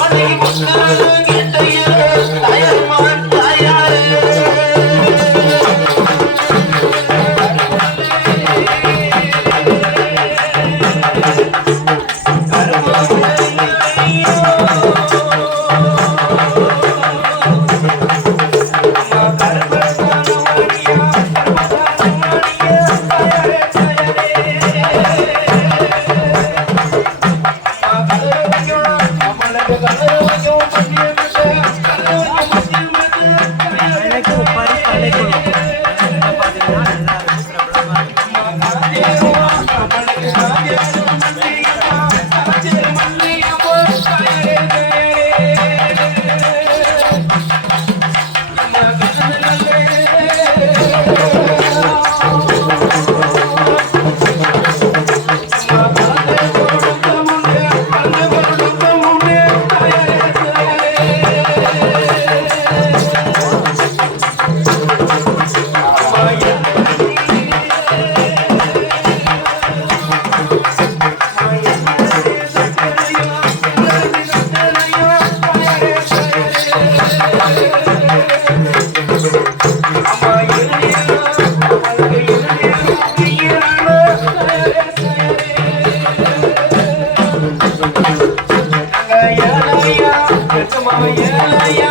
கொள்ளையின் Yeah. மாவையா